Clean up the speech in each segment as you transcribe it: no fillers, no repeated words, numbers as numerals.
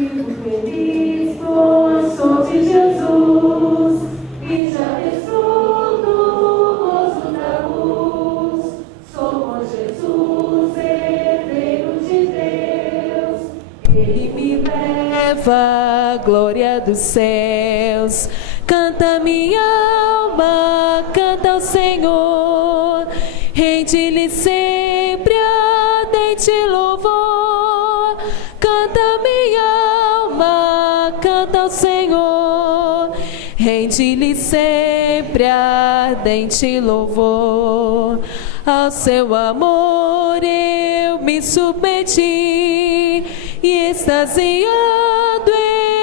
Fico feliz, pois sou de Jesus e já desfruto o gozo da luz. Sou com Jesus, herdeiro de Deus. Ele me leva à glória dos céus. Canta minha alma, canta ao Senhor. Rende-lhe sempre ardente louvor. Canta minha alma, canta ao Senhor. Rende-lhe sempre ardente louvor. Ao seu amor eu me submeti e extasiado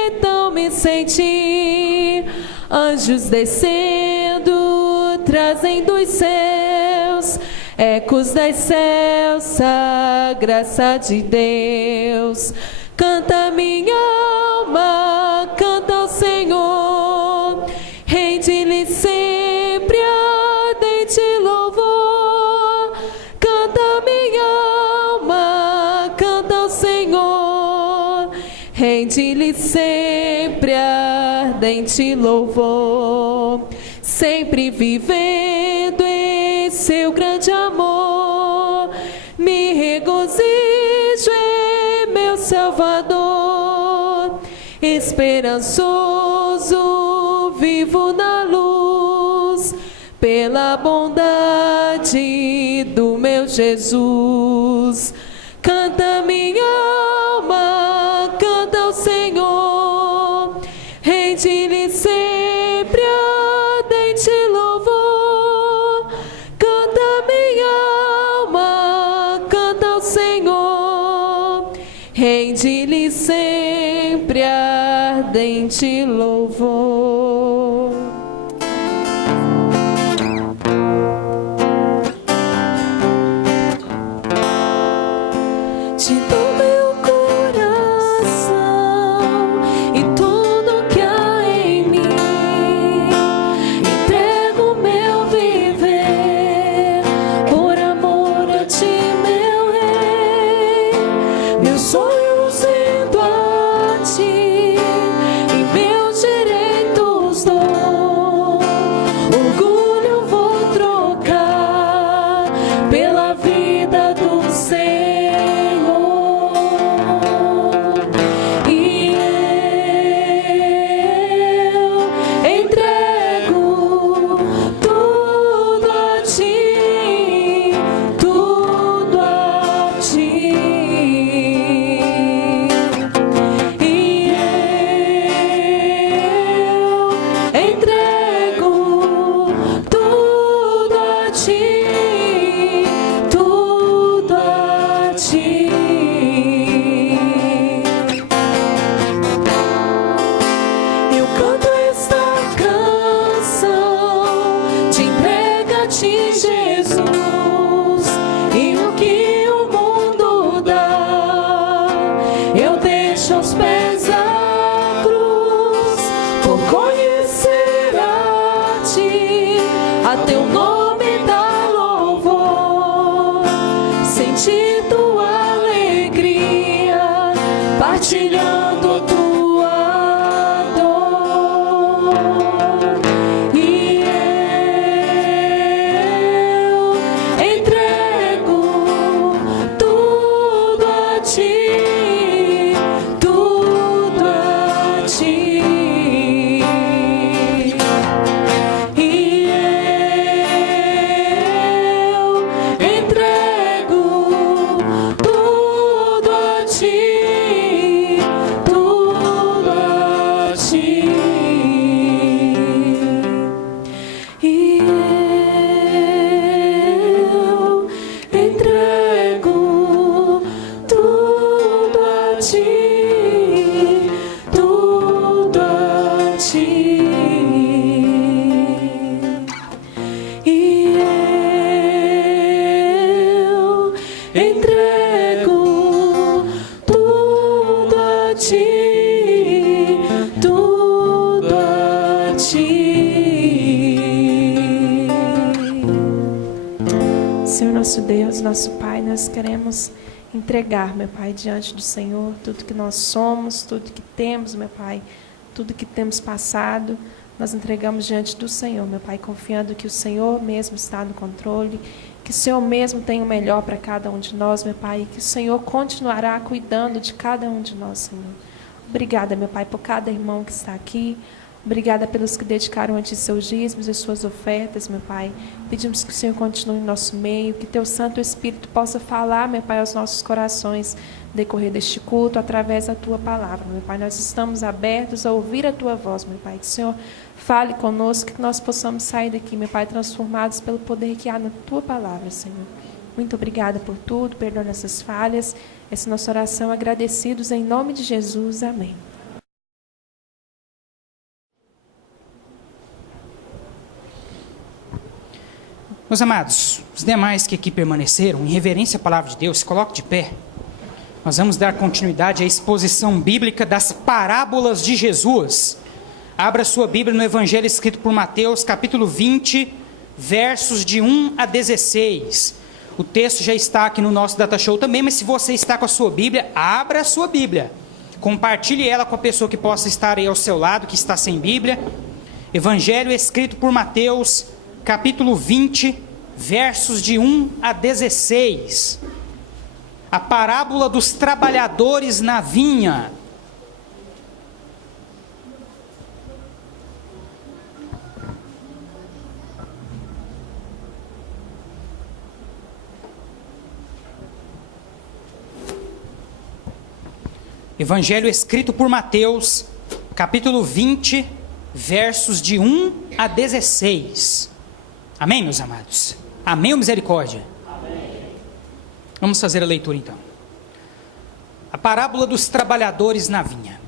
então me senti. Anjos descendo, trazem dos céus, ecos das céus, a graça de Deus. Canta minha alma, canta ao Senhor, rende-lhe sempre ardente louvor. Canta minha alma, canta ao Senhor, rende-lhe sempre ardente louvor. Sempre vivendo em seu grande amor, me regozijo em meu Salvador. Esperançoso vivo na luz, pela bondade do meu Jesus. Canta minha alma, canta ao Senhor, rende-lhe sempre ardente louvor. Canta minha alma, canta ao Senhor, rende-lhe sempre ardente louvor. Te dou meu coração e tudo que há em mim. Entrego meu viver por amor a ti, meu Rei. Meus sonhos rendo a ti e meus direitos dou. Orgulho vou trocar pela vida do Senhor. Partilhando tua dor, e eu entrego tudo a ti, tudo a ti. E eu entrego tudo a ti. Senhor nosso Deus, nosso Pai, nós queremos entregar, meu Pai, diante do Senhor, tudo que nós somos, tudo que temos, meu Pai, tudo que temos passado, nós entregamos diante do Senhor, meu Pai, confiando que o Senhor mesmo está no controle, que o Senhor mesmo tem o melhor para cada um de nós, meu Pai, e que o Senhor continuará cuidando de cada um de nós, Senhor. Obrigada, meu Pai, por cada irmão que está aqui. Obrigada pelos que dedicaram a Ti seus dízimos e suas ofertas, meu Pai. Pedimos que o Senhor continue em nosso meio, que Teu Santo Espírito possa falar, meu Pai, aos nossos corações, decorrer deste culto, através da Tua palavra, meu Pai. Nós estamos abertos a ouvir a Tua voz, meu Pai. Que o Senhor fale conosco, que nós possamos sair daqui, meu Pai, transformados pelo poder que há na Tua palavra, Senhor. Muito obrigada por tudo, perdoa essas falhas. Essa é nossa oração, agradecidos em nome de Jesus. Amém. Meus amados, os demais que aqui permaneceram, em reverência à palavra de Deus, se coloquem de pé. Nós vamos dar continuidade à exposição bíblica das parábolas de Jesus. Abra sua Bíblia no Evangelho escrito por Mateus, capítulo 20, versos de 1 a 16. O texto já está aqui no nosso Data Show também, mas se você está com a sua Bíblia, abra a sua Bíblia. Compartilhe ela com a pessoa que possa estar aí ao seu lado, que está sem Bíblia. Evangelho escrito por Mateus, capítulo 20, versos de 1 a 16. A parábola dos trabalhadores na vinha. Evangelho escrito por Mateus, capítulo 20, versos de 1 a 16. Amém, meus amados? Amém ou misericórdia? Amém. Vamos fazer a leitura então. A parábola dos trabalhadores na vinha.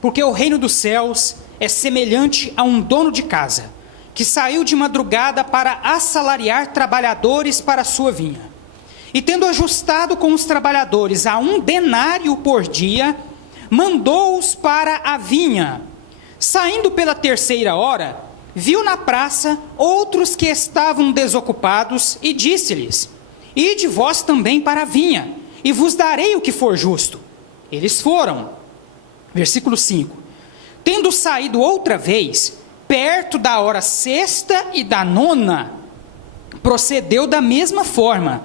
Porque o reino dos céus é semelhante a um dono de casa, que saiu de madrugada para assalariar trabalhadores para a sua vinha. E tendo ajustado com os trabalhadores a 1 denário por dia, mandou-os para a vinha. Saindo pela 3ª hora, viu na praça outros que estavam desocupados e disse-lhes: Ide vós também para a vinha, e vos darei o que for justo. Eles foram. Versículo 5. Tendo saído outra vez, perto da hora 6ª e da 9ª, procedeu da mesma forma.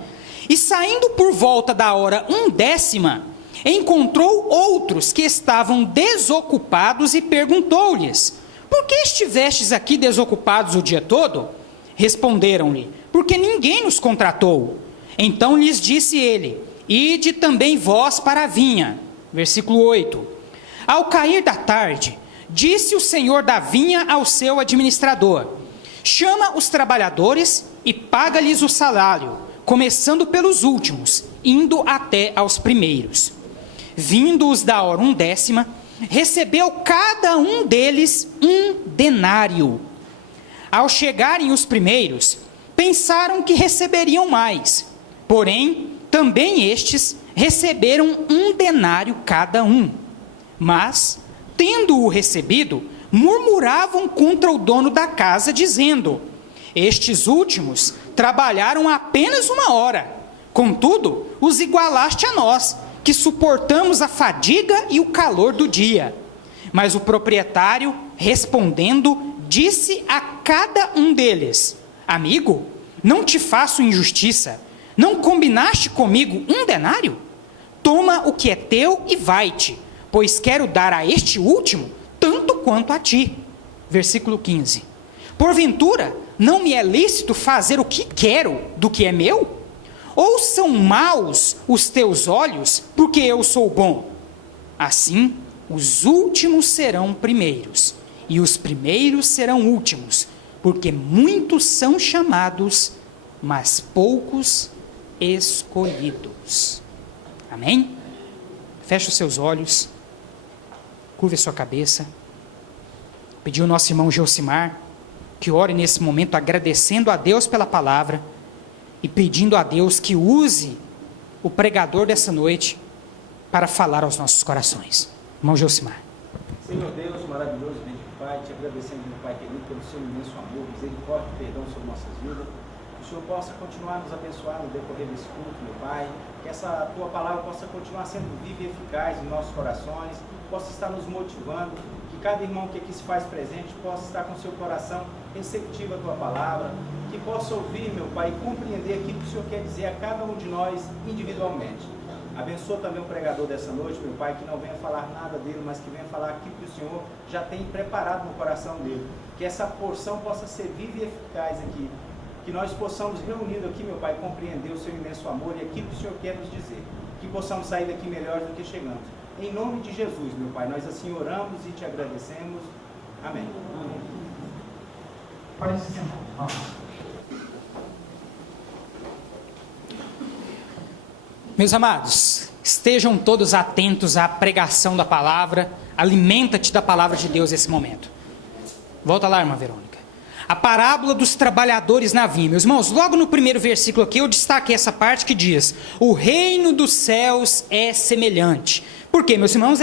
E saindo por volta da hora 1/10, encontrou outros que estavam desocupados e perguntou-lhes: Por que estivestes aqui desocupados o dia todo? Responderam-lhe: Porque ninguém nos contratou. Então lhes disse ele: Ide também vós para a vinha. Versículo 8. Ao cair da tarde, disse o senhor da vinha ao seu administrador: Chama os trabalhadores e paga-lhes o salário, começando pelos últimos, indo até aos primeiros. Vindo-os da hora 1/10, recebeu cada um deles 1 denário. Ao chegarem os primeiros, pensaram que receberiam mais. Porém, também estes receberam 1 denário cada um. Mas, tendo-o recebido, murmuravam contra o dono da casa, dizendo: Estes últimos trabalharam apenas 1 hora. Contudo, os igualaste a nós, que suportamos a fadiga e o calor do dia. Mas o proprietário, respondendo, disse a cada um deles: Amigo, não te faço injustiça. Não combinaste comigo 1 denário? Toma o que é teu e vai-te, pois quero dar a este último tanto quanto a ti. Versículo 15. Porventura, não me é lícito fazer o que quero do que é meu? Ou são maus os teus olhos, porque eu sou bom? Assim, os últimos serão primeiros, e os primeiros serão últimos, porque muitos são chamados, mas poucos escolhidos. Amém? Feche os seus olhos, curve a sua cabeça. Pedir ao nosso irmão Gelsimar que ore nesse momento agradecendo a Deus pela palavra e pedindo a Deus que use o pregador dessa noite para falar aos nossos corações. Irmão Gelsimar. Senhor Deus, maravilhoso, bendito Pai, te agradecendo, meu Pai querido, pelo seu imenso amor, misericórdia e perdão sobre nossas vidas. que o Senhor possa continuar nos abençoar no decorrer desse culto, meu Pai, que essa Tua palavra possa continuar sendo viva e eficaz em nossos corações, possa estar nos motivando, que cada irmão que aqui se faz presente possa estar com seu coração receptivo à Tua palavra, que possa ouvir, meu Pai, e compreender aquilo que o Senhor quer dizer a cada um de nós individualmente. Abençoa também o pregador dessa noite, meu Pai, que não venha falar nada dele, mas que venha falar aquilo que o Senhor já tem preparado no coração dele. Que essa porção possa ser viva e eficaz aqui. Que nós possamos, reunidos aqui, meu Pai, compreender o Seu imenso amor e aquilo que o Senhor quer nos dizer. Que possamos sair daqui melhores do que chegamos. Em nome de Jesus, meu Pai, nós assim oramos e te agradecemos. Amém. Pode se sentar. Meus amados, estejam todos atentos à pregação da palavra, alimenta-te da palavra de Deus nesse momento. Volta lá, irmã Verônica. A parábola dos trabalhadores na vinha. Meus irmãos, logo no primeiro versículo aqui eu destaquei essa parte que diz: o reino dos céus é semelhante. Por quê, meus irmãos?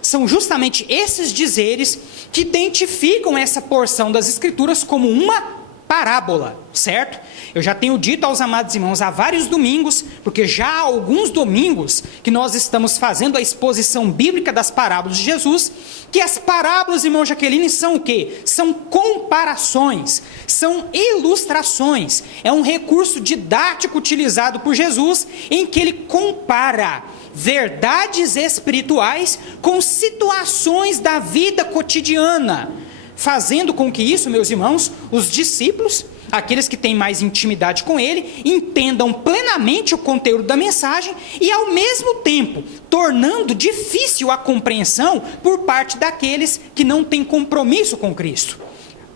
São justamente esses dizeres que identificam essa porção das Escrituras como uma parábola, certo? Eu já tenho dito aos amados irmãos há vários domingos, porque já há alguns domingos que nós estamos fazendo a exposição bíblica das parábolas de Jesus, que as parábolas, irmão Jaqueline, são o quê? São comparações, são ilustrações, é um recurso didático utilizado por Jesus, em que ele compara verdades espirituais com situações da vida cotidiana, fazendo com que isso, meus irmãos, os discípulos, aqueles que têm mais intimidade com ele, entendam plenamente o conteúdo da mensagem e, ao mesmo tempo, tornando difícil a compreensão por parte daqueles que não têm compromisso com Cristo,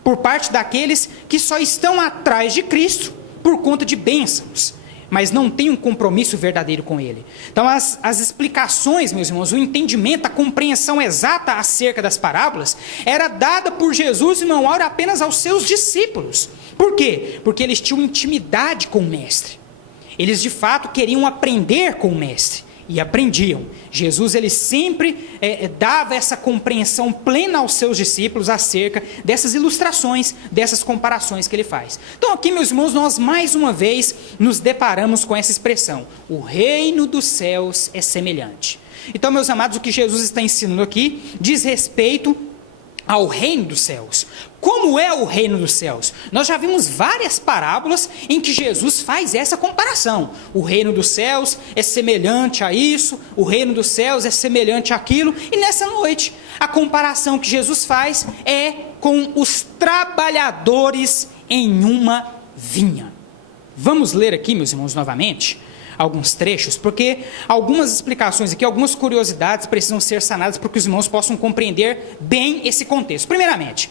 por parte daqueles que só estão atrás de Cristo por conta de bênçãos, mas não tem um compromisso verdadeiro com Ele. Então as explicações, meus irmãos, o entendimento, a compreensão exata acerca das parábolas era dada por Jesus, irmão, apenas aos seus discípulos. Por quê? Porque eles tinham intimidade com o Mestre. Eles de fato queriam aprender com o Mestre. E aprendiam. Jesus ele sempre dava essa compreensão plena aos seus discípulos acerca dessas ilustrações, dessas comparações que ele faz. Então aqui, meus irmãos, nós mais uma vez nos deparamos com essa expressão: o reino dos céus é semelhante. Então, meus amados, o que Jesus está ensinando aqui diz respeito ao reino dos céus. Como é o reino dos céus? Nós já vimos várias parábolas em que Jesus faz essa comparação. O reino dos céus é semelhante a isso, o reino dos céus é semelhante àquilo, e nessa noite a comparação que Jesus faz é com os trabalhadores em uma vinha. Vamos ler aqui, meus irmãos, novamente alguns trechos, porque algumas explicações aqui, algumas curiosidades precisam ser sanadas para que os irmãos possam compreender bem esse contexto. Primeiramente,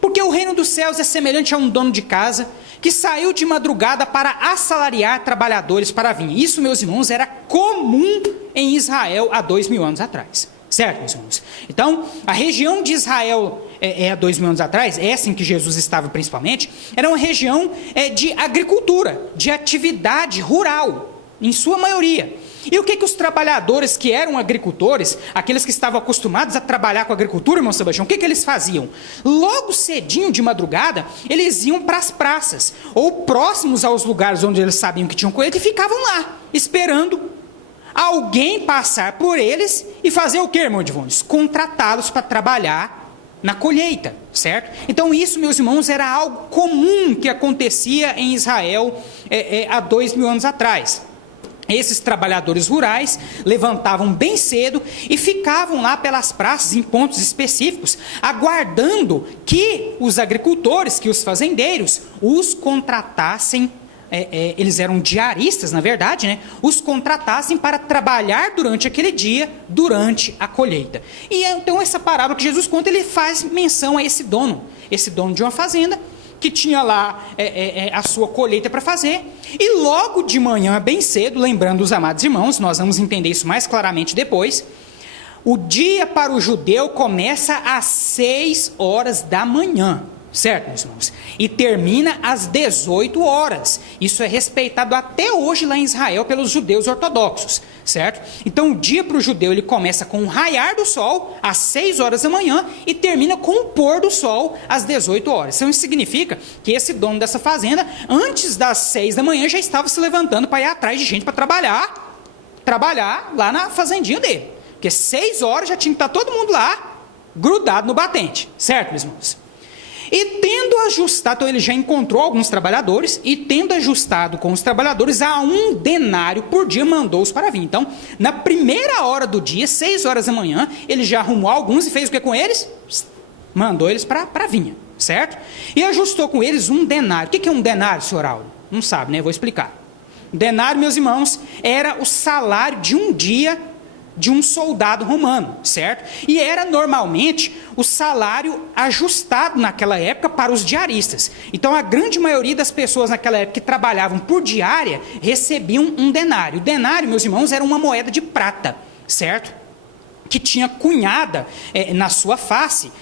porque o reino dos céus é semelhante a um dono de casa que saiu de madrugada para assalariar trabalhadores para a vinha. Isso, meus irmãos, era comum em Israel há 2000 anos atrás. Certo, meus irmãos? Então, a região de Israel há 2000 anos atrás, essa em que Jesus estava principalmente, era uma região de agricultura, de atividade rural, em sua maioria. E o que os trabalhadores que eram agricultores, aqueles que estavam acostumados a trabalhar com a agricultura, irmão Sebastião, o que eles faziam? Logo cedinho de madrugada, eles iam para as praças, ou próximos aos lugares onde eles sabiam que tinham colheita, e ficavam lá, esperando alguém passar por eles e fazer o que, irmão Divones? Contratá-los para trabalhar na colheita, certo? Então isso, meus irmãos, era algo comum que acontecia em Israel há 2000 anos atrás. Esses trabalhadores rurais levantavam bem cedo e ficavam lá pelas praças em pontos específicos, aguardando que os agricultores, que os fazendeiros, os contratassem, eles eram diaristas, na verdade, né? Os contratassem para trabalhar durante aquele dia, durante a colheita. E então essa parábola que Jesus conta, ele faz menção a esse dono de uma fazenda, que tinha lá a sua colheita para fazer, e logo de manhã, bem cedo, lembrando os amados irmãos, nós vamos entender isso mais claramente depois, o dia para o judeu começa às 6 horas da manhã, certo, meus irmãos? E termina às 18 horas. Isso é respeitado até hoje lá em Israel pelos judeus ortodoxos, certo? Então o dia para o judeu ele começa com o raiar do sol às 6 horas da manhã e termina com o pôr do sol às 18 horas. Então isso significa que esse dono dessa fazenda, antes das 6 da manhã, já estava se levantando para ir atrás de gente para trabalhar lá na fazendinha dele. Porque 6 horas já tinha que estar todo mundo lá, grudado no batente, certo, meus irmãos? E tendo ajustado, então ele já encontrou alguns trabalhadores, e tendo ajustado com os trabalhadores a 1 denário por dia, mandou-os para vir. Então, na primeira hora do dia, 6 horas da manhã, ele já arrumou alguns e fez o que com eles? Mandou eles para a vinha, certo? E ajustou com eles 1 denário. O que é 1 denário, senhor Auro? Não sabe, né? Vou explicar. Denário, meus irmãos, era o salário de um dia de um soldado romano, certo? E era normalmente o salário ajustado naquela época para os diaristas. Então a grande maioria das pessoas naquela época que trabalhavam por diária recebiam 1 denário. O denário, meus irmãos, era uma moeda de prata, certo? Que tinha cunhada na sua face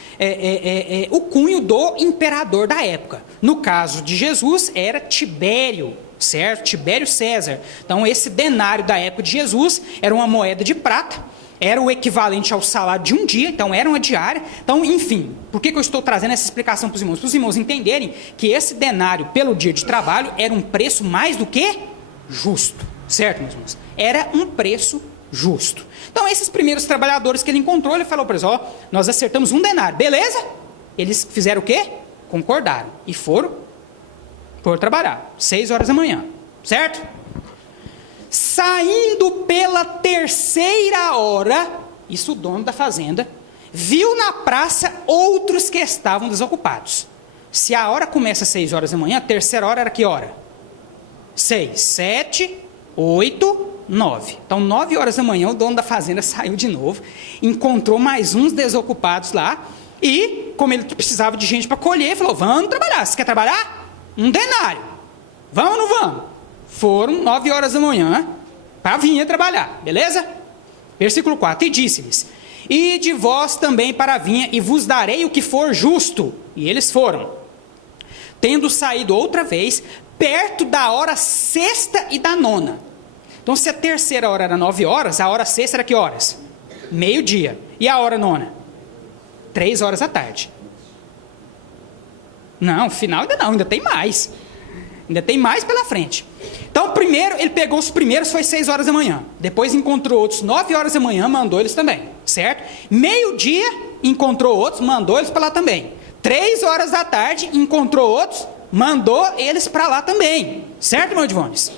o cunho do imperador da época. No caso de Jesus era Tibério, certo? Tibério César. Então esse denário da época de Jesus era uma moeda de prata, era o equivalente ao salário de um dia, então era uma diária. Então, enfim, por que eu estou trazendo essa explicação para os irmãos? Para os irmãos entenderem que esse denário pelo dia de trabalho era um preço mais do que justo, certo, meus irmãos? Era um preço justo. Então esses primeiros trabalhadores que ele encontrou, ele falou para eles, nós acertamos 1 denário, beleza? Eles fizeram o quê? Concordaram e foram trabalhar, 6 horas da manhã, certo? Saindo pela 3ª hora, isso o dono da fazenda, viu na praça outros que estavam desocupados. Se a hora começa às 6 horas da manhã, a 3ª hora era que hora? 6, 7, 8, 9. Então 9 horas da manhã o dono da fazenda saiu de novo, encontrou mais uns desocupados lá, e como ele precisava de gente para colher, falou, vamos trabalhar, você quer trabalhar? 1 denário. Vamos ou não vamos? Foram 9 horas da manhã para vir trabalhar, beleza? Versículo 4. E disse-lhes, ide vós também para a vinha, e vos darei o que for justo. E eles foram. Tendo saído outra vez, perto da hora 6ª e da 9ª. Então, se a 3ª hora era 9 horas, a hora 6ª era que horas? Meio-dia. E a hora 9ª? 3 horas da tarde. Não, final ainda não, ainda tem mais. Ainda tem mais pela frente. Então, primeiro, ele pegou os primeiros, foi 6 horas da manhã. Depois encontrou outros 9 horas da manhã, mandou eles também, certo? Meio-dia, encontrou outros, mandou eles para lá também. 3 horas da tarde, encontrou outros, mandou eles para lá também. Certo, meu Divones?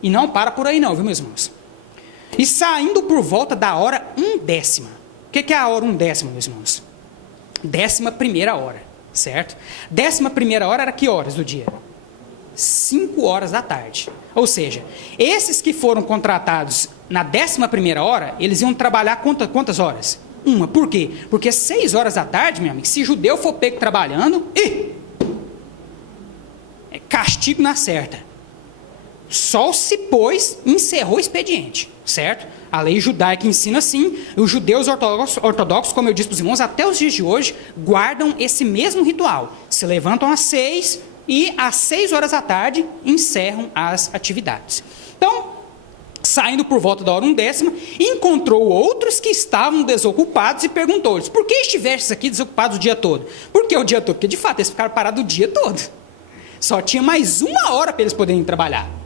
E não para por aí não, viu, meus irmãos? E saindo por volta da hora 1/10. O que é a hora 1/10, meus irmãos? 11ª hora, certo? 11ª hora era que horas do dia? 5 horas da tarde. Ou seja, esses que foram contratados na 11ª hora, eles iam trabalhar quantas horas? 1. Por quê? Porque 6 horas da tarde, meu amigo, se judeu for pego trabalhando, é castigo na certa. Sol se pôs, encerrou o expediente, certo? A lei judaica ensina assim, os judeus ortodoxos, como eu disse para os irmãos, até os dias de hoje, guardam esse mesmo ritual. Se levantam às 6 e às 6 horas da tarde encerram as atividades. Então, saindo por volta da hora 1/10, encontrou outros que estavam desocupados e perguntou-lhes, por que estivestes aqui desocupados o dia todo? Por que o dia todo? Porque de fato eles ficaram parados o dia todo. Só tinha mais 1 hora para eles poderem trabalhar.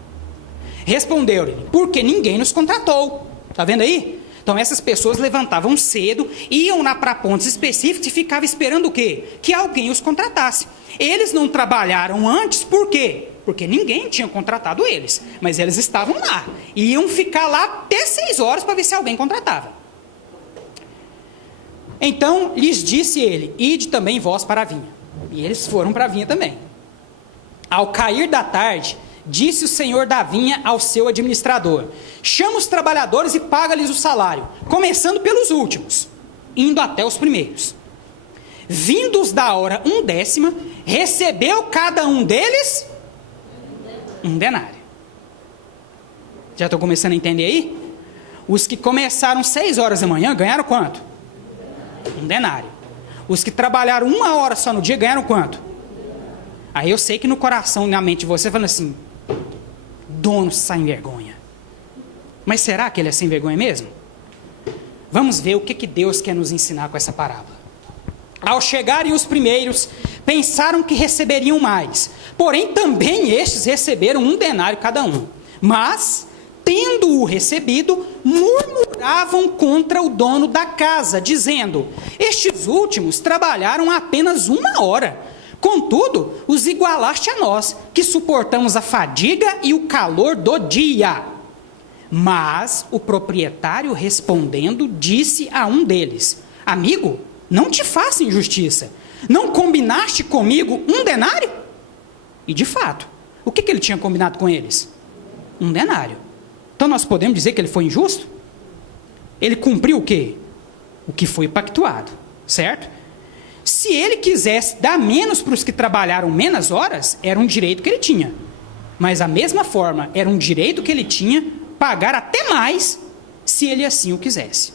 Respondeu-lhe, porque ninguém nos contratou. Está vendo aí? Então essas pessoas levantavam cedo, iam para pontos específicos e ficavam esperando o quê? Que alguém os contratasse. Eles não trabalharam antes, por quê? Porque ninguém tinha contratado eles. Mas eles estavam lá. Iam ficar lá até 6 horas para ver se alguém contratava. Então lhes disse ele, ide também vós para a vinha. E eles foram para a vinha também. Ao cair da tarde, disse o senhor da vinha ao seu administrador, chama os trabalhadores e paga-lhes o salário, começando pelos últimos, indo até os primeiros. Vindos da hora 1/10, recebeu cada um deles 1 denário. Já estou começando a entender aí? Os que começaram 6 horas da manhã ganharam quanto? 1 denário. Os que trabalharam 1 hora só no dia ganharam quanto? Aí eu sei que no coração e na mente de você falando assim, dono sem vergonha. Mas será que ele é sem vergonha mesmo? Vamos ver o que Deus quer nos ensinar com essa parábola. Ao chegarem os primeiros, pensaram que receberiam mais. Porém, também estes receberam 1 denário cada um. Mas, tendo-o recebido, murmuravam contra o dono da casa, dizendo: estes últimos trabalharam apenas 1 hora. Contudo, os igualaste a nós, que suportamos a fadiga e o calor do dia. Mas o proprietário, respondendo, disse a um deles: amigo, não te faça injustiça. Não combinaste comigo 1 denário? E de fato, o que ele tinha combinado com eles? 1 denário. Então nós podemos dizer que ele foi injusto? Ele cumpriu o quê? O que foi pactuado, certo? Se ele quisesse dar menos para os que trabalharam menos horas, era um direito que ele tinha. Mas da mesma forma, era um direito que ele tinha pagar até mais, se ele assim o quisesse.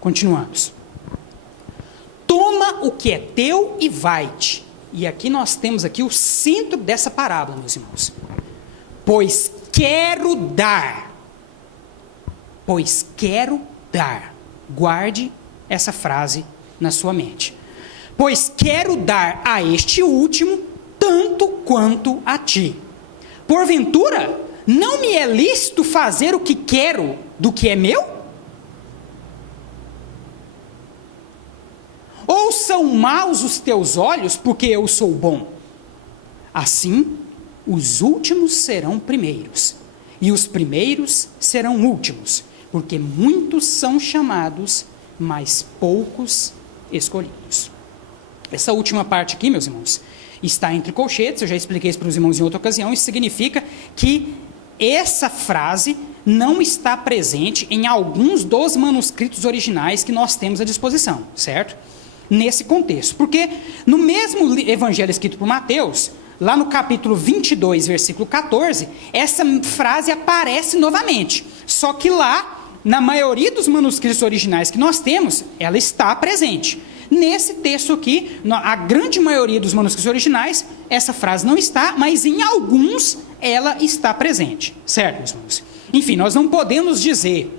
Continuamos. Toma o que é teu e vai-te. E aqui nós temos aqui o centro dessa parábola, meus irmãos. Pois quero dar. Pois quero dar. Guarde essa frase na sua mente. Pois quero dar a este último tanto quanto a ti. Porventura, não me é lícito fazer o que quero do que é meu? Ou são maus os teus olhos, porque eu sou bom? Assim, os últimos serão primeiros, e os primeiros serão últimos, porque muitos são chamados, mas poucos escolhidos. Essa última parte aqui, meus irmãos, está entre colchetes, eu já expliquei isso para os irmãos em outra ocasião, isso significa que essa frase não está presente em alguns dos manuscritos originais que nós temos à disposição, certo? Nesse contexto, porque no mesmo evangelho escrito por Mateus, lá no capítulo 22, versículo 14, essa frase aparece novamente, só que lá, na maioria dos manuscritos originais que nós temos, ela está presente. Nesse texto aqui, a grande maioria dos manuscritos originais, essa frase não está, mas em alguns ela está presente, certo, meus irmãos? Enfim, nós não podemos dizer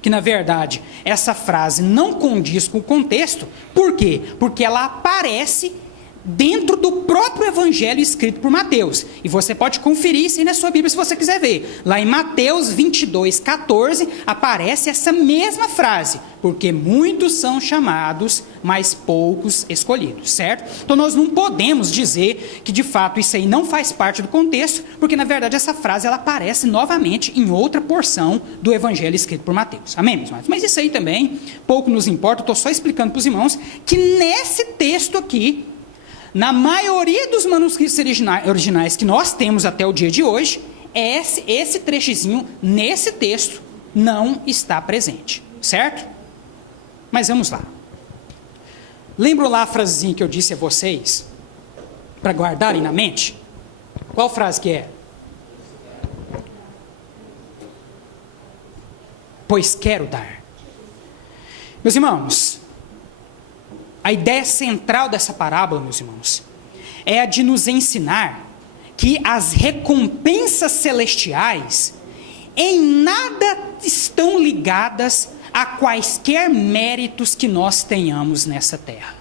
que, na verdade, essa frase não condiz com o contexto. Por quê? Porque ela aparece dentro do próprio evangelho escrito por Mateus. E você pode conferir isso aí na sua Bíblia se você quiser ver. Lá em Mateus 22, 14, aparece essa mesma frase. Porque muitos são chamados, mas poucos escolhidos, certo? Então nós não podemos dizer que de fato isso aí não faz parte do contexto, porque na verdade essa frase ela aparece novamente em outra porção do evangelho escrito por Mateus. Amém, meus irmãos? Mas isso aí também pouco nos importa, eu estou só explicando para os irmãos que nesse texto aqui, na maioria dos manuscritos originais que nós temos até o dia de hoje, esse trechozinho nesse texto não está presente, certo? Mas vamos lá. Lembram lá a frasezinha que eu disse a vocês, para guardarem na mente? Qual frase que é? Pois quero dar. Meus irmãos, a ideia central dessa parábola, meus irmãos, é a de nos ensinar que as recompensas celestiais em nada estão ligadas a quaisquer méritos que nós tenhamos nessa terra.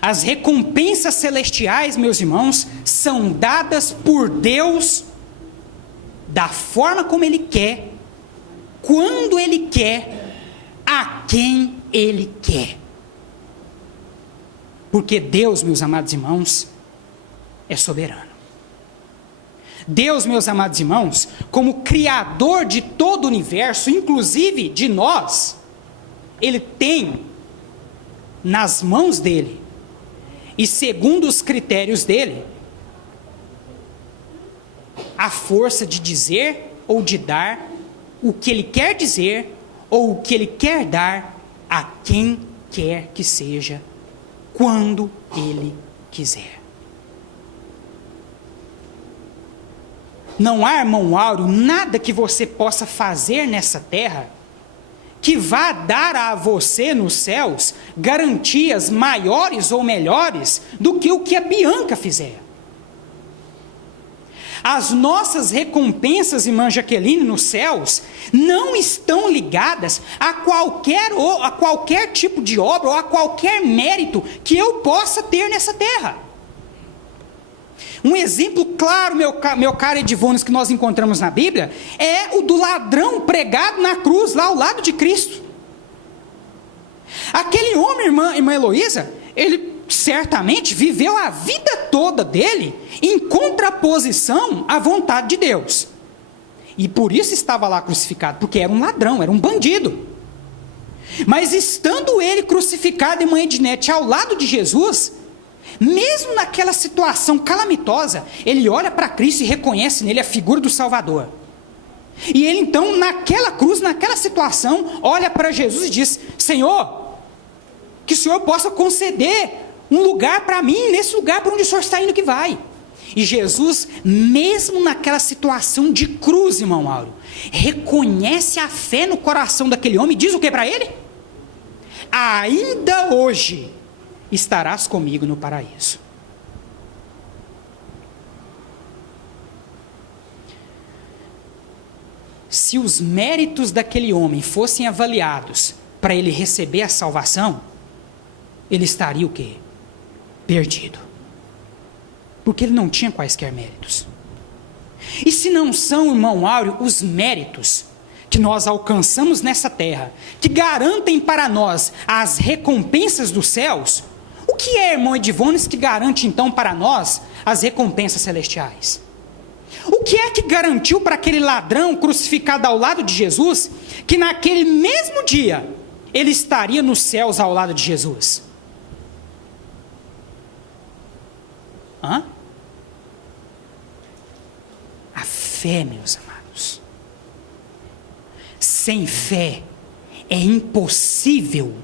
As recompensas celestiais, meus irmãos, são dadas por Deus da forma como Ele quer, quando Ele quer, a quem Ele quer. Porque Deus, meus amados irmãos, é soberano. Deus, meus amados irmãos, como Criador de todo o universo, inclusive de nós, Ele tem nas mãos dEle, e segundo os critérios dEle, a força de dizer ou de dar o que Ele quer dizer ou o que Ele quer dar a quem quer que seja, quando Ele quiser. Não há, irmão Áureo, nada que você possa fazer nessa terra que vá dar a você nos céus garantias maiores ou melhores do que o que a Bianca fizer. As nossas recompensas, irmã Jaqueline, nos céus, não estão ligadas a qualquer tipo de obra ou a qualquer mérito que eu possa ter nessa terra. Um exemplo claro, meu caro Edivones, que nós encontramos na Bíblia, é o do ladrão pregado na cruz, lá ao lado de Cristo. Aquele homem, irmã Heloísa, ele certamente viveu a vida toda dele em contraposição à vontade de Deus. E por isso estava lá crucificado, porque era um ladrão, era um bandido. Mas estando ele crucificado, irmã Ednete, ao lado de Jesus, mesmo naquela situação calamitosa, ele olha para Cristo e reconhece nele a figura do Salvador. E ele então, naquela cruz, naquela situação, olha para Jesus e diz: Senhor, que o Senhor possa conceder um lugar para mim, nesse lugar para onde o Senhor está indo que vai. E Jesus, mesmo naquela situação de cruz, irmão Áureo, reconhece a fé no coração daquele homem e diz o que para ele? Ainda hoje estarás comigo no paraíso. Se os méritos daquele homem fossem avaliados para ele receber a salvação, ele estaria o quê? Perdido. Porque ele não tinha quaisquer méritos. E se não são, irmão Áureo, os méritos que nós alcançamos nessa terra, que garantem para nós as recompensas dos céus, o que é, irmão Edivones, que garante então para nós as recompensas celestiais? O que é que garantiu para aquele ladrão crucificado ao lado de Jesus, que naquele mesmo dia ele estaria nos céus ao lado de Jesus? A fé, meus amados. Sem fé é impossível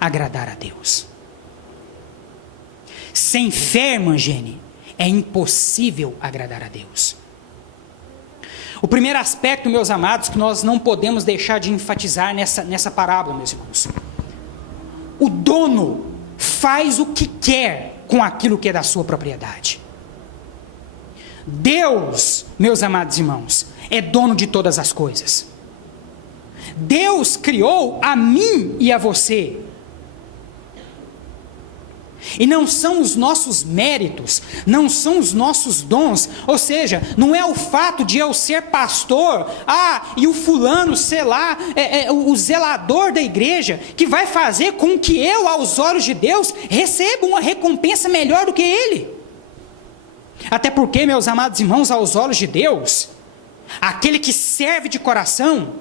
agradar a Deus. Sem fé, irmã Gene, é impossível agradar a Deus. O primeiro aspecto, meus amados, que nós não podemos deixar de enfatizar nessa parábola, meus irmãos. O dono faz o que quer com aquilo que é da sua propriedade. Deus, meus amados irmãos, é dono de todas as coisas. Deus criou a mim e a você. E não são os nossos méritos, não são os nossos dons, ou seja, não é o fato de eu ser pastor, e o fulano, sei lá, o zelador da igreja, que vai fazer com que eu, aos olhos de Deus, receba uma recompensa melhor do que ele. Até porque, meus amados irmãos, aos olhos de Deus, aquele que serve de coração,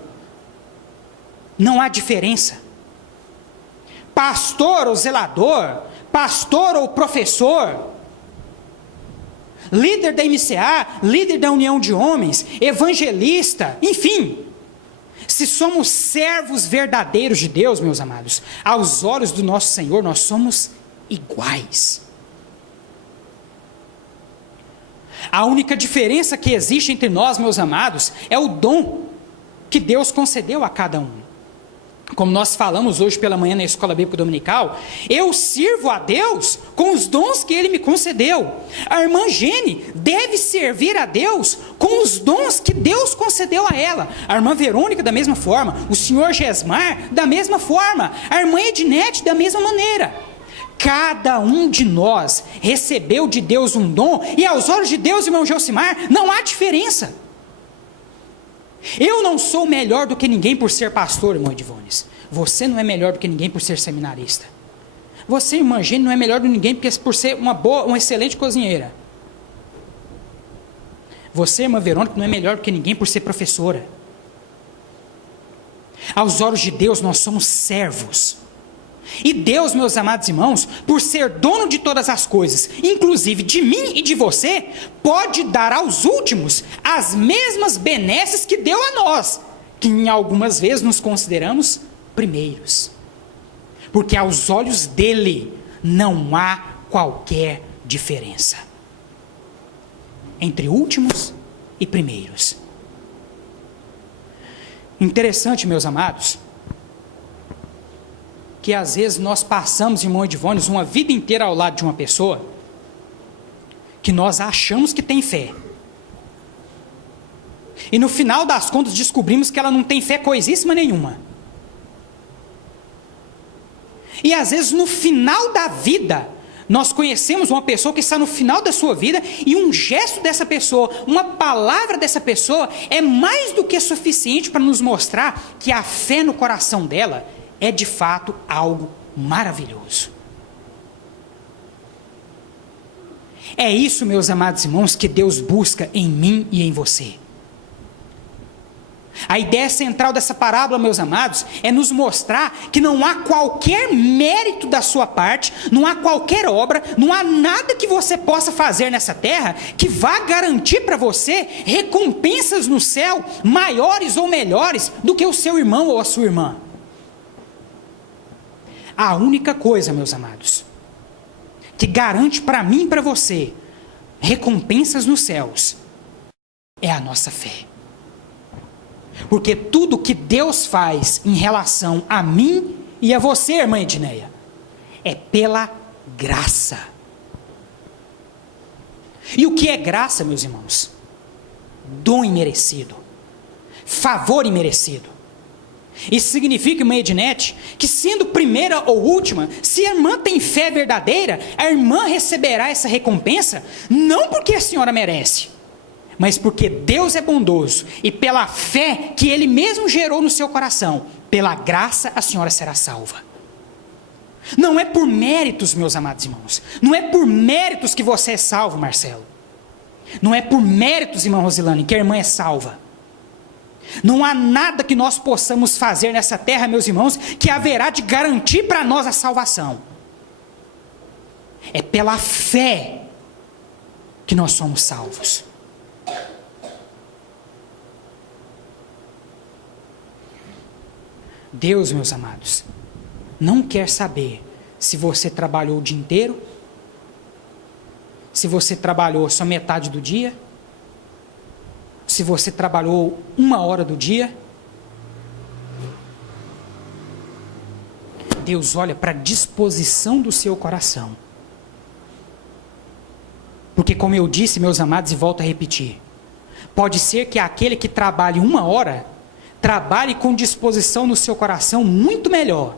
não há diferença. Pastor ou zelador, pastor ou professor, líder da MCA, líder da União de Homens, evangelista, enfim, se somos servos verdadeiros de Deus, meus amados, aos olhos do nosso Senhor, nós somos iguais. A única diferença que existe entre nós, meus amados, é o dom que Deus concedeu a cada um. Como nós falamos hoje pela manhã na Escola Bíblica Dominical, eu sirvo a Deus com os dons que Ele me concedeu. A irmã Gene deve servir a Deus com os dons que Deus concedeu a ela. A irmã Verônica da mesma forma, o senhor Gesmar da mesma forma, a irmã Ednete da mesma maneira. Cada um de nós recebeu de Deus um dom, e aos olhos de Deus, irmão Gelsimar, não há diferença. Eu não sou melhor do que ninguém por ser pastor, irmão Edivones. Você não é melhor do que ninguém por ser seminarista. Você, irmã Gene, não é melhor do que ninguém por ser uma excelente cozinheira. Você, irmã Verônica, não é melhor do que ninguém por ser professora. Aos olhos de Deus, nós somos servos. E Deus, meus amados irmãos, por ser dono de todas as coisas, inclusive de mim e de você, pode dar aos últimos as mesmas benesses que deu a nós, que em algumas vezes nos consideramos primeiros. Porque aos olhos dele não há qualquer diferença entre últimos e primeiros. Interessante, meus amados, que às vezes nós passamos, irmão Edivônio, uma vida inteira ao lado de uma pessoa que nós achamos que tem fé. E no final das contas descobrimos que ela não tem fé coisíssima nenhuma. E às vezes no final da vida, nós conhecemos uma pessoa que está no final da sua vida e um gesto dessa pessoa, uma palavra dessa pessoa é mais do que suficiente para nos mostrar que a fé no coração dela é de fato algo maravilhoso. É isso, meus amados irmãos, que Deus busca em mim e em você. A ideia central dessa parábola, meus amados, é nos mostrar que não há qualquer mérito da sua parte, não há qualquer obra, não há nada que você possa fazer nessa terra que vá garantir para você recompensas no céu maiores ou melhores do que o seu irmão ou a sua irmã. A única coisa, meus amados, que garante para mim e para você recompensas nos céus é a nossa fé. Porque tudo que Deus faz em relação a mim e a você, irmã Edneia, é pela graça. E o que é graça, meus irmãos? Dom imerecido, favor imerecido. Isso significa, irmã Ednete, que sendo primeira ou última, se a irmã tem fé verdadeira, a irmã receberá essa recompensa, não porque a senhora merece, mas porque Deus é bondoso e pela fé que Ele mesmo gerou no seu coração, pela graça a senhora será salva. Não é por méritos, meus amados irmãos, não é por méritos que você é salvo, Marcelo. Não é por méritos, irmã Rosilane, que a irmã é salva. Não há nada que nós possamos fazer nessa terra, meus irmãos, que haverá de garantir para nós a salvação. É pela fé que nós somos salvos. Deus, meus amados, não quer saber se você trabalhou o dia inteiro, se você trabalhou só metade do dia, se você trabalhou 1 hora do dia. Deus olha para a disposição do seu coração. Porque, como eu disse, meus amados, e volto a repetir, pode ser que aquele que trabalhe 1 hora trabalhe com disposição no seu coração muito melhor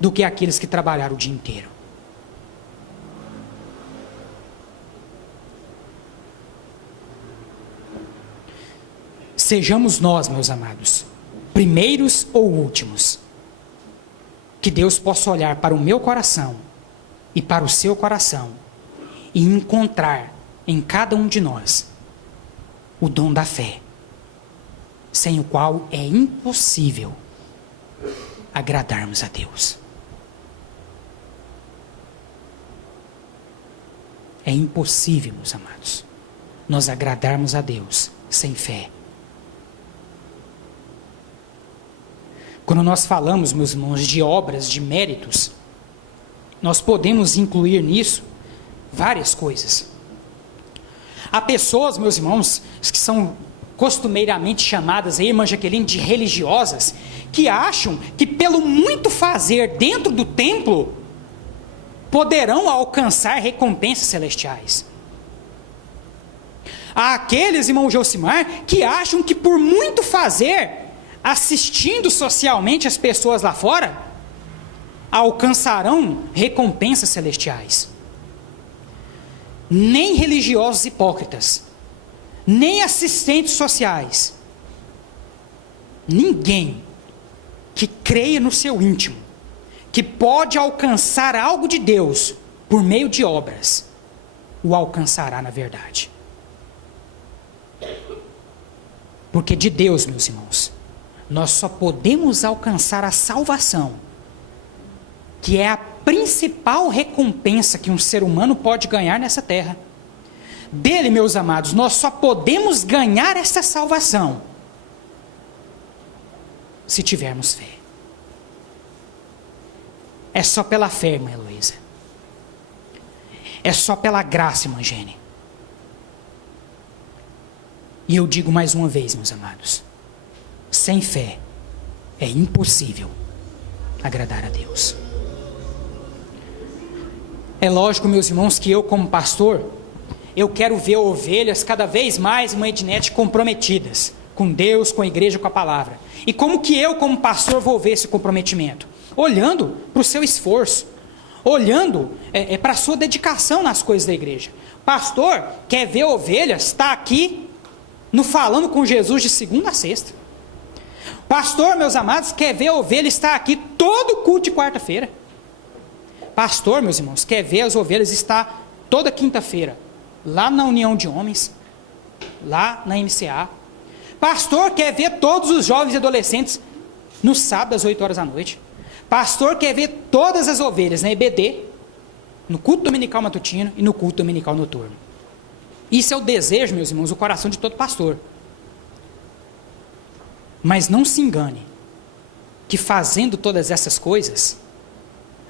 do que aqueles que trabalharam o dia inteiro. Sejamos nós, meus amados, primeiros ou últimos, que Deus possa olhar para o meu coração e para o seu coração e encontrar em cada um de nós o dom da fé, sem o qual é impossível agradarmos a Deus. É impossível, meus amados, nós agradarmos a Deus sem fé. Quando nós falamos, meus irmãos, de obras, de méritos, nós podemos incluir nisso várias coisas. Há pessoas, meus irmãos, que são costumeiramente chamadas, aí, irmã Jaqueline, de religiosas, que acham que pelo muito fazer dentro do templo, poderão alcançar recompensas celestiais. Há aqueles, irmão Josimar, que acham que por muito fazer, assistindo socialmente as pessoas lá fora, alcançarão recompensas celestiais. Nem religiosos hipócritas, nem assistentes sociais, ninguém que creia no seu íntimo, que pode alcançar algo de Deus por meio de obras, o alcançará na verdade. Porque de Deus, meus irmãos, nós só podemos alcançar a salvação, que é a principal recompensa que um ser humano pode ganhar nessa terra. Dele, meus amados, nós só podemos ganhar essa salvação se tivermos fé. É só pela fé, irmã Heloísa. É só pela graça, irmã Gene. E eu digo mais uma vez, meus amados, sem fé é impossível agradar a Deus. É lógico, meus irmãos, que eu como pastor, eu quero ver ovelhas cada vez mais, mãe Ednete, comprometidas com Deus, com a igreja, com a palavra. E como que eu como pastor vou ver esse comprometimento? Olhando para o seu esforço, olhando para a sua dedicação nas coisas da igreja. Pastor quer ver ovelhas, está aqui no Falando com Jesus de segunda a sexta. Pastor, meus amados, quer ver ovelha, está aqui todo culto de quarta-feira. Pastor, meus irmãos, quer ver as ovelhas, está toda quinta-feira, lá na União de Homens, lá na MCA. Pastor quer ver todos os jovens e adolescentes no sábado às 8 horas da noite. Pastor quer ver todas as ovelhas na EBD, no culto dominical matutino e no culto dominical noturno. Isso é o desejo, meus irmãos, o coração de todo pastor. Mas não se engane, que fazendo todas essas coisas,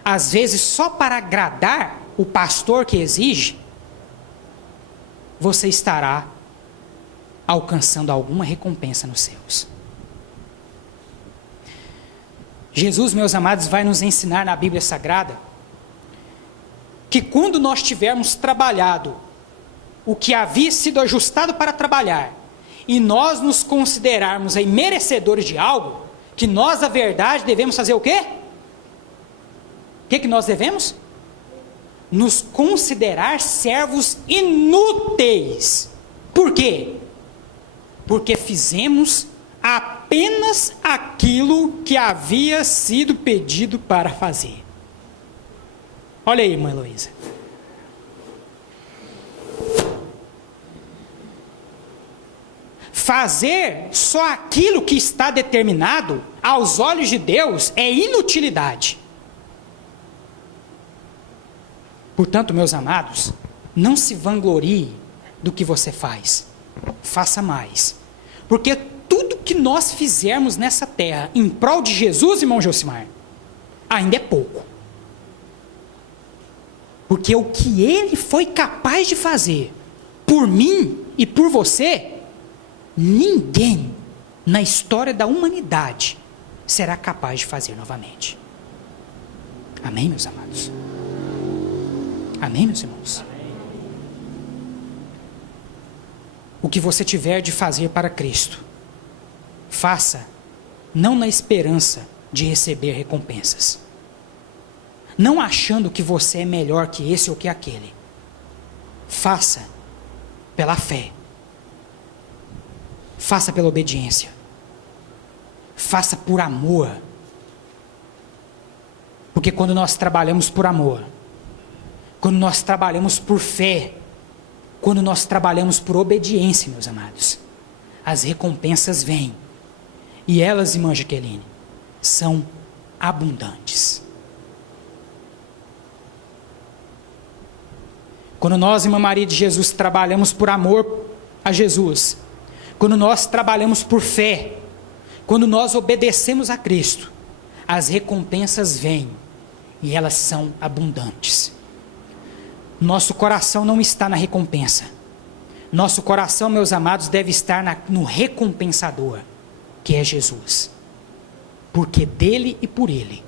às vezes só para agradar o pastor que exige, você estará alcançando alguma recompensa nos céus. Jesus, meus amados, vai nos ensinar na Bíblia Sagrada que quando nós tivermos trabalhado o que havia sido ajustado para trabalhar, e nós nos considerarmos aí merecedores de algo, que nós, na verdade, devemos fazer o quê? O que nós devemos? Nos considerar servos inúteis. Por quê? Porque fizemos apenas aquilo que havia sido pedido para fazer. Olha aí, irmã Heloísa. Fazer só aquilo que está determinado aos olhos de Deus é inutilidade. Portanto, meus amados, não se vanglorie do que você faz. Faça mais. Porque tudo que nós fizermos nessa terra em prol de Jesus, irmão Josimar, ainda é pouco. Porque o que ele foi capaz de fazer por mim e por você, ninguém na história da humanidade será capaz de fazer novamente. Amém, meus amados? Amém, meus irmãos? O que você tiver de fazer para Cristo, faça não na esperança de receber recompensas, não achando que você é melhor que esse ou que aquele. Faça pela fé. Faça pela obediência. Faça por amor. Porque quando nós trabalhamos por amor, quando nós trabalhamos por fé, quando nós trabalhamos por obediência, meus amados, as recompensas vêm. E elas, irmã Jaqueline, são abundantes. Quando nós, irmã Maria de Jesus, trabalhamos por amor a Jesus, quando nós trabalhamos por fé, quando nós obedecemos a Cristo, as recompensas vêm e elas são abundantes. Nosso coração não está na recompensa. Nosso coração, meus amados, deve estar no recompensador, que é Jesus. Porque dele e por ele,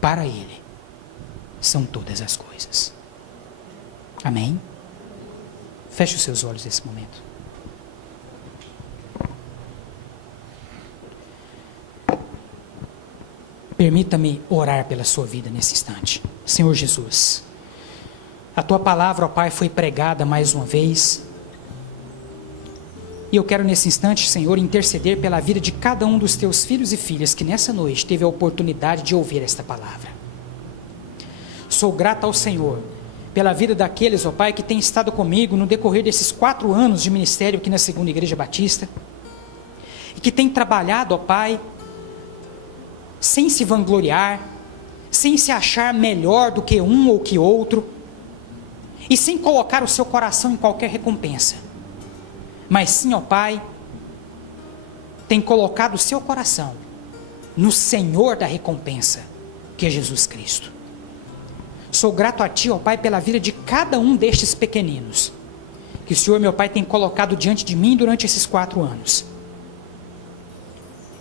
para ele, são todas as coisas. Amém? Feche os seus olhos nesse momento. Permita-me orar pela sua vida nesse instante. Senhor Jesus, a tua palavra, ó Pai, foi pregada mais uma vez. E eu quero nesse instante, Senhor, interceder pela vida de cada um dos teus filhos e filhas que nessa noite teve a oportunidade de ouvir esta palavra. Sou grato ao Senhor pela vida daqueles, ó Pai, que têm estado comigo no decorrer desses 4 anos de ministério aqui na Segunda Igreja Batista. E que têm trabalhado, ó Pai, sem se vangloriar, sem se achar melhor do que um ou que outro, e sem colocar o seu coração em qualquer recompensa, mas sim, ó Pai, tem colocado o seu coração no Senhor da recompensa, que é Jesus Cristo. Sou grato a Ti, ó Pai, pela vida de cada um destes pequeninos, que o Senhor, meu Pai, tem colocado diante de mim durante esses 4 anos.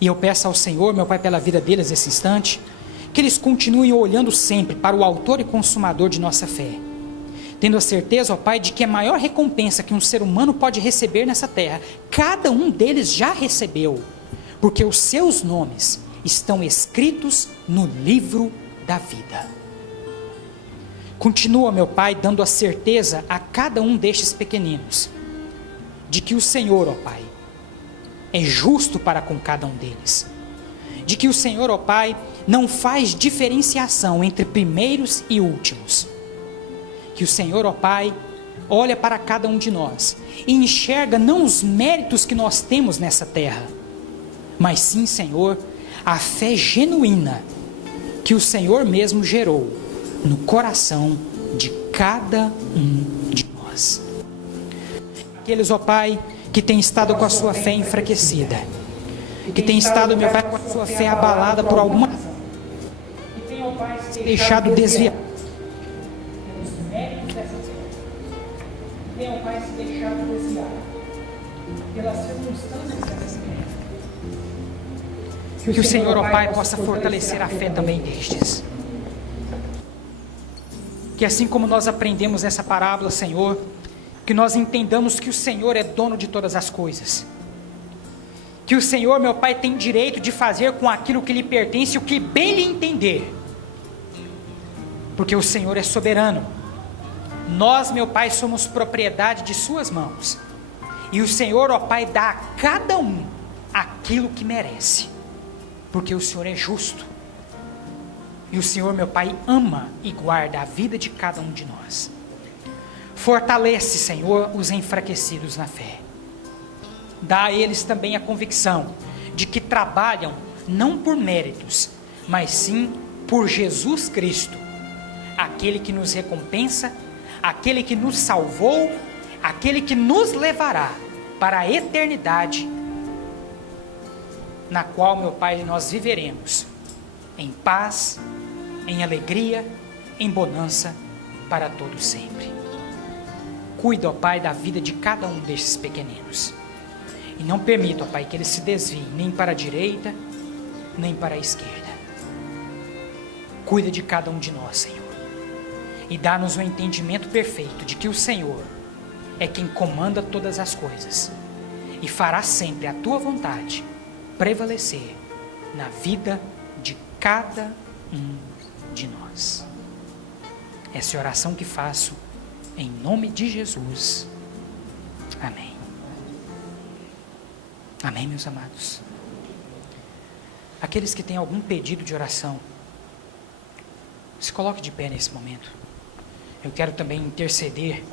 E eu peço ao Senhor, meu Pai, pela vida deles nesse instante, que eles continuem olhando sempre para o autor e consumador de nossa fé, tendo a certeza, ó Pai, de que a maior recompensa que um ser humano pode receber nessa terra, cada um deles já recebeu, porque os seus nomes estão escritos no livro da vida. Continua, meu Pai, dando a certeza a cada um destes pequeninos, de que o Senhor, ó Pai, é justo para com cada um deles, de que o Senhor, ó Pai, não faz diferenciação entre primeiros e últimos, que o Senhor, ó Pai, olha para cada um de nós e enxerga não os méritos que nós temos nessa terra, mas sim, Senhor, a fé genuína que o Senhor mesmo gerou no coração de cada um de nós. Aqueles, ó Pai, que têm estado com a sua fé enfraquecida, que têm estado, meu Pai, com a sua fé abalada por alguma razão, que têm, ó Pai, se deixado desviar pelos méritos dessa fé, que têm, ó Pai, se deixado desviar pelas circunstâncias dessa fé. Que o Senhor, ó Pai, possa fortalecer a fé também destes. Que assim como nós aprendemos nessa parábola, Senhor, que nós entendamos que o Senhor é dono de todas as coisas. Que o Senhor, meu Pai, tem direito de fazer com aquilo que lhe pertence o que bem lhe entender. Porque o Senhor é soberano. Nós, meu Pai, somos propriedade de suas mãos. E o Senhor, ó Pai, dá a cada um aquilo que merece. Porque o Senhor é justo. E o Senhor, meu Pai, ama e guarda a vida de cada um de nós. Fortalece, Senhor, os enfraquecidos na fé. Dá a eles também a convicção de que trabalham não por méritos, mas sim por Jesus Cristo, aquele que nos recompensa, aquele que nos salvou, aquele que nos levará para a eternidade, na qual, meu Pai, nós viveremos em paz, em alegria, em bonança para todos sempre. Cuida, ó Pai, da vida de cada um destes pequeninos. E não permita, ó Pai, que eles se desviem nem para a direita, nem para a esquerda. Cuida de cada um de nós, Senhor. E dá-nos o entendimento perfeito de que o Senhor é quem comanda todas as coisas. E fará sempre a Tua vontade prevalecer na vida de cada um de nós. Essa é a oração que faço em nome de Jesus. Amém. Amém, meus amados. Aqueles que têm algum pedido de oração, se coloque de pé nesse momento. Eu quero também interceder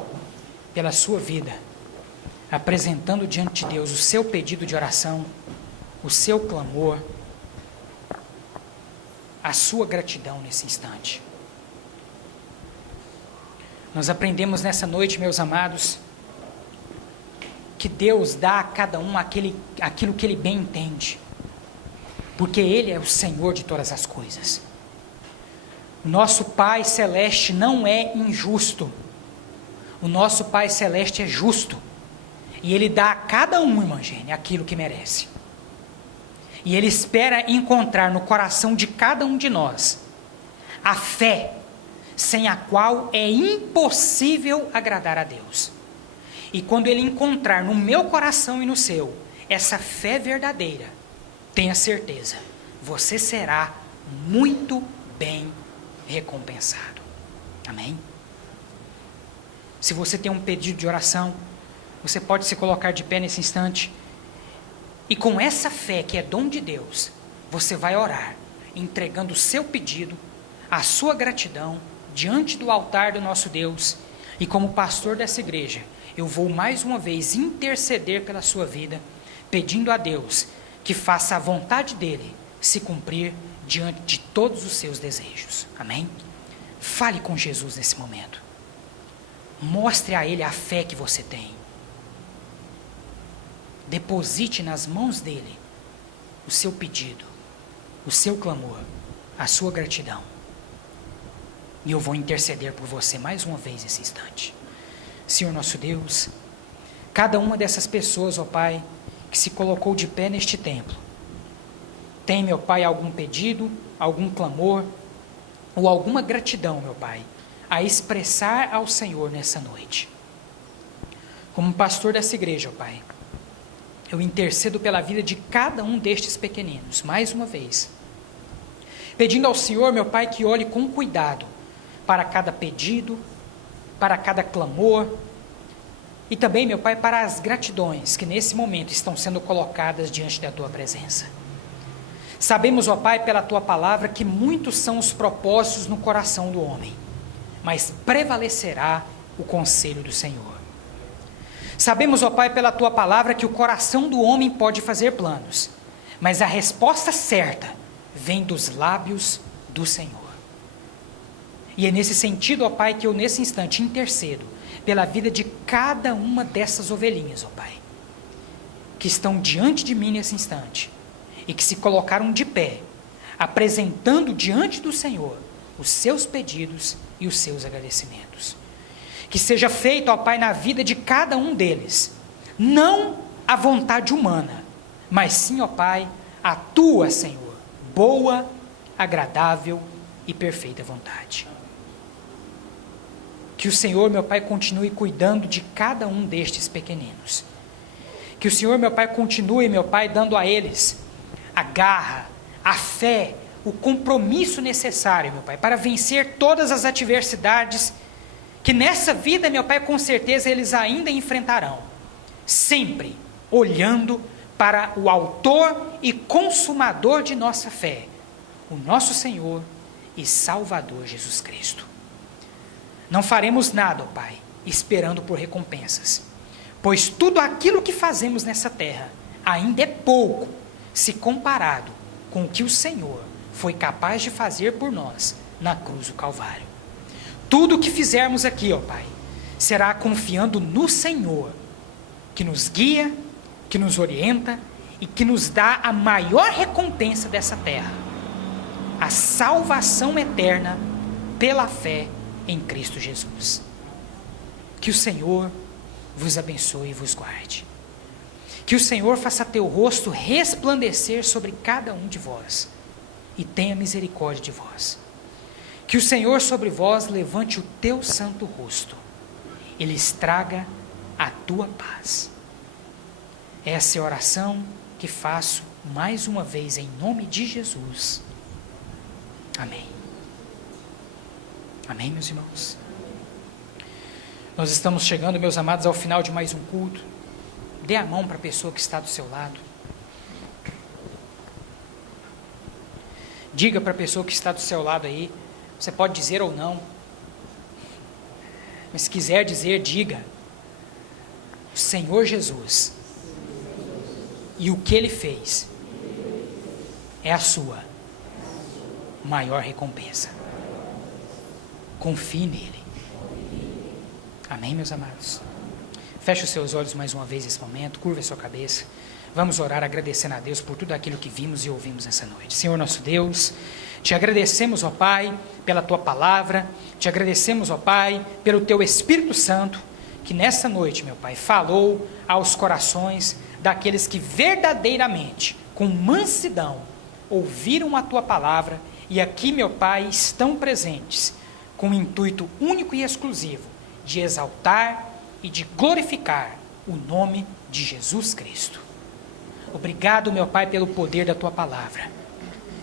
pela sua vida, apresentando diante de Deus o seu pedido de oração, o seu clamor, a sua gratidão nesse instante. Nós aprendemos nessa noite, meus amados, que Deus dá a cada um aquilo que Ele bem entende, porque Ele é o Senhor de todas as coisas. O nosso Pai Celeste não é injusto, o nosso Pai Celeste é justo, e Ele dá a cada um, irmã Gênia, aquilo que merece. E Ele espera encontrar no coração de cada um de nós a fé sem a qual é impossível agradar a Deus. E quando Ele encontrar no meu coração e no seu essa fé verdadeira, tenha certeza, você será muito bem recompensado. Amém? Se você tem um pedido de oração, você pode se colocar de pé nesse instante. E com essa fé que é dom de Deus, você vai orar, entregando o seu pedido, a sua gratidão, diante do altar do nosso Deus. E como pastor dessa igreja, eu vou mais uma vez interceder pela sua vida, pedindo a Deus que faça a vontade dEle se cumprir diante de todos os seus desejos. Amém? Fale com Jesus nesse momento. Mostre a Ele a fé que você tem. Deposite nas mãos dEle o seu pedido, o seu clamor, a sua gratidão. E eu vou interceder por você mais uma vez nesse instante. Senhor nosso Deus, cada uma dessas pessoas, ó Pai, que se colocou de pé neste templo, tem, meu Pai, algum pedido, algum clamor ou alguma gratidão, meu Pai, a expressar ao Senhor nessa noite. Como pastor dessa igreja, ó Pai, eu intercedo pela vida de cada um destes pequeninos, mais uma vez, pedindo ao Senhor, meu Pai, que olhe com cuidado para cada pedido, para cada clamor, e também, meu Pai, para as gratidões que nesse momento estão sendo colocadas diante da Tua presença. Sabemos, ó Pai, pela Tua palavra, que muitos são os propósitos no coração do homem, mas prevalecerá o conselho do Senhor. Sabemos, ó Pai, pela Tua palavra, que o coração do homem pode fazer planos, mas a resposta certa vem dos lábios do Senhor. E é nesse sentido, ó Pai, que eu nesse instante intercedo pela vida de cada uma dessas ovelhinhas, ó Pai, que estão diante de mim nesse instante e que se colocaram de pé, apresentando diante do Senhor os seus pedidos e os seus agradecimentos. Que seja feito, ó Pai, na vida de cada um deles, não a vontade humana, mas sim, ó Pai, a Tua, Senhor, boa, agradável e perfeita vontade. Que o Senhor, meu Pai, continue cuidando de cada um destes pequeninos. Que o Senhor, meu Pai, continue, meu Pai, dando a eles a garra, a fé, o compromisso necessário, meu Pai, para vencer todas as adversidades que nessa vida, meu Pai, com certeza eles ainda enfrentarão. Sempre olhando para o autor e consumador de nossa fé, o nosso Senhor e Salvador Jesus Cristo. Não faremos nada, ó Pai, esperando por recompensas, pois tudo aquilo que fazemos nessa terra ainda é pouco, se comparado com o que o Senhor foi capaz de fazer por nós na cruz do Calvário. Tudo o que fizermos aqui, ó Pai, será confiando no Senhor, que nos guia, que nos orienta e que nos dá a maior recompensa dessa terra, a salvação eterna pela fé em Cristo Jesus. Que o Senhor vos abençoe e vos guarde. Que o Senhor faça teu rosto resplandecer sobre cada um de vós e tenha misericórdia de vós. Que o Senhor sobre vós levante o teu santo rosto e lhes traga a tua paz. Essa é a oração que faço mais uma vez em nome de Jesus. Amém. Amém, meus irmãos? Nós estamos chegando, meus amados, ao final de mais um culto. Dê a mão para a pessoa que está do seu lado. Diga para a pessoa que está do seu lado aí. Você pode dizer ou não. Mas se quiser dizer, diga. O Senhor Jesus e o que Ele fez é a sua maior recompensa. Confie nele. Amém, meus amados? Feche os seus olhos mais uma vez nesse momento, curva a sua cabeça. Vamos orar agradecendo a Deus por tudo aquilo que vimos e ouvimos nessa noite. Senhor nosso Deus, te agradecemos, ó Pai, pela Tua palavra, te agradecemos, ó Pai, pelo Teu Espírito Santo, que nessa noite, meu Pai, falou aos corações daqueles que verdadeiramente, com mansidão, ouviram a Tua palavra e aqui, meu Pai, estão presentes com o intuito único e exclusivo de exaltar e de glorificar o nome de Jesus Cristo. Obrigado, meu Pai, pelo poder da Tua palavra.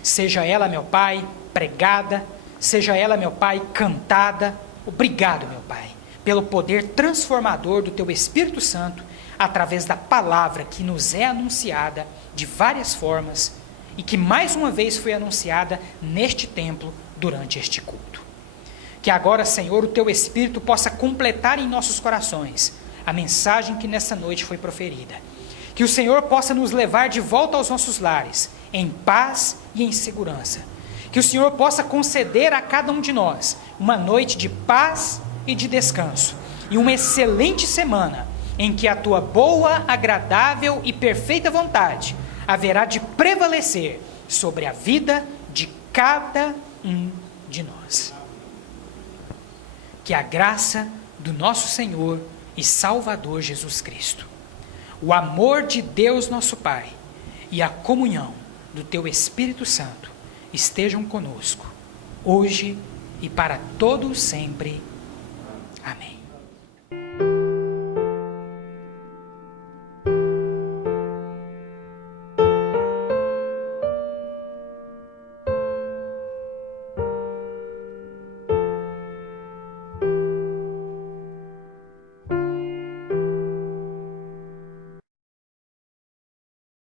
Seja ela, meu Pai, pregada, seja ela, meu Pai, cantada. Obrigado, meu Pai, pelo poder transformador do Teu Espírito Santo através da palavra que nos é anunciada de várias formas e que mais uma vez foi anunciada neste templo durante este culto. Que agora, Senhor, o Teu Espírito possa completar em nossos corações a mensagem que nessa noite foi proferida. Que o Senhor possa nos levar de volta aos nossos lares, em paz e em segurança. Que o Senhor possa conceder a cada um de nós uma noite de paz e de descanso. E uma excelente semana, em que a Tua boa, agradável e perfeita vontade haverá de prevalecer sobre a vida de cada um de nós. Que a graça do nosso Senhor e Salvador Jesus Cristo, o amor de Deus nosso Pai e a comunhão do teu Espírito Santo estejam conosco, hoje e para todos sempre. Amém.